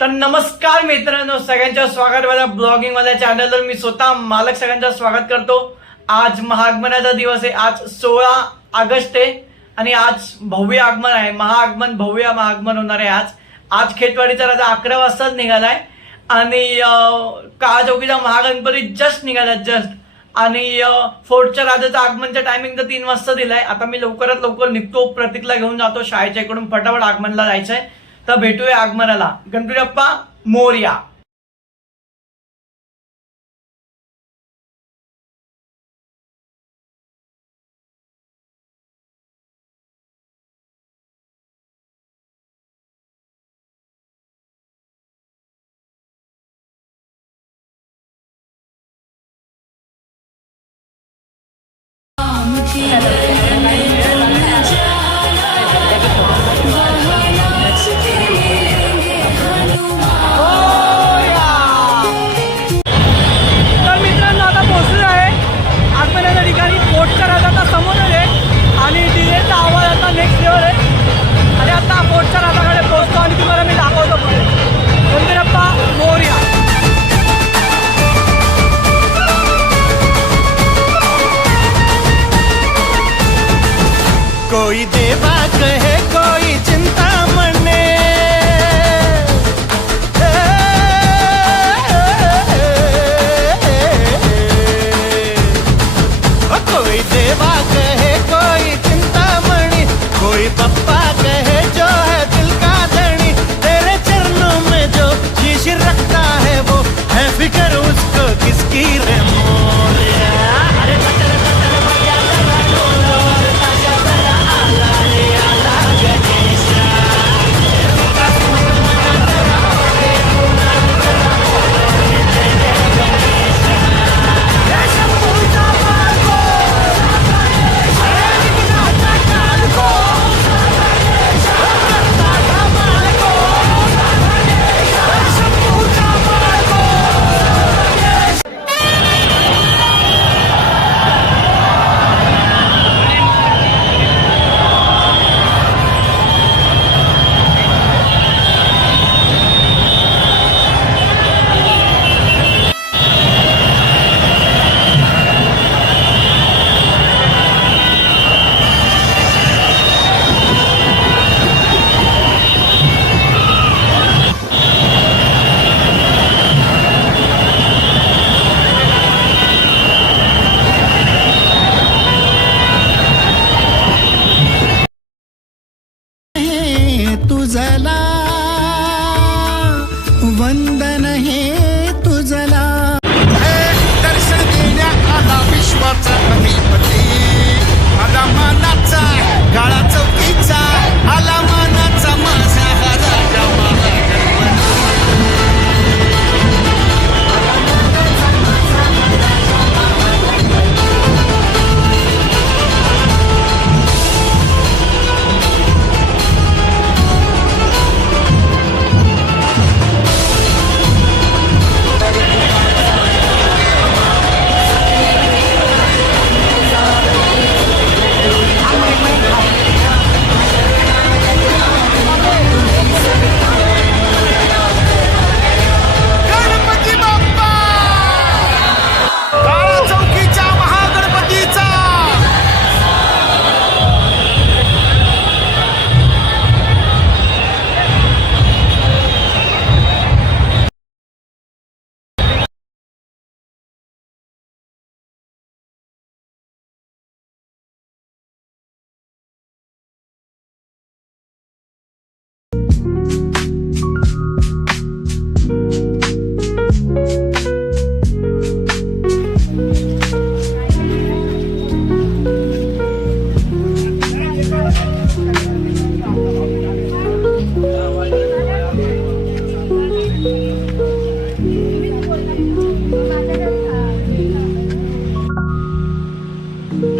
तर नमस्कार मित्रांनो, सगळ्यांचं स्वागत माझ्या ब्लॉगिंग वाल्या चॅनलवर. मी स्वतः मालक सगळ्यांचं स्वागत करतो. आज महाआगमनाचा दिवस आहे. आज 16 ऑगस्ट आहे आणि आज भव्य आगमन आहे. महाआगमन, भव्य महाआगमन होणार आहे. आज खेतवाडीचा राजा 11 वाजताच निघालाय आणि काळाचौकीचा महागणपती जस्ट निघाला आणि फोर्टच्या राजाचं आगमनचं टायमिंग तर 3 वाजता दिलाय. आता मी लवकरात लवकर निघतो, प्रतीकला घेऊन जातो शाळेच्या इकडून, फटाफट आगमनला जायचंय. तर भेटूया आगमनाला. गणपती बाप्पा मोरया. कोई देवा कहे कोई चिंता मने, कोई देवा कहे कोई चिंता मणि, कोई पप्पा कहे जो है दिल का धनी. तेरे चरणों में जो शीश रखता है वो है फिक्र उसको किसकी रे मोरिया. तुझला वंदन हे तुझला. दर्शन देण्या आला विश्वाचा अधिपती, आला मानाचा काळा चौकीचा, आला मानाचा माझा हा राजा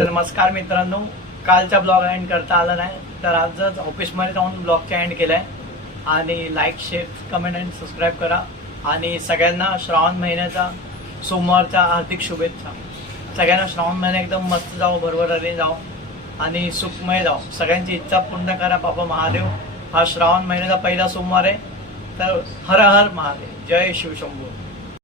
नमस्कार मित्रांनो, कालचा ब्लॉग एंड करता आला नाही तर आजच ऑफिसमध्ये जाऊन ब्लॉगचा एंड केलाय. आणि लाईक, शेअर, कमेंट आणि सबस्क्राईब करा. आणि सगळ्यांना श्रावण महिन्याचा सोमवारच्या हार्दिक शुभेच्छा. सगळ्यांना श्रावण महिना एकदम मस्त जावं, भरभराटीने जावं आणि सुखमय जावं. सगळ्यांची इच्छा पूर्ण करा. बाबा महादेव, हा श्रावण महिन्याचा पहिला सोमवार आहे तर हर हर महादेव, जय शिवशंभू.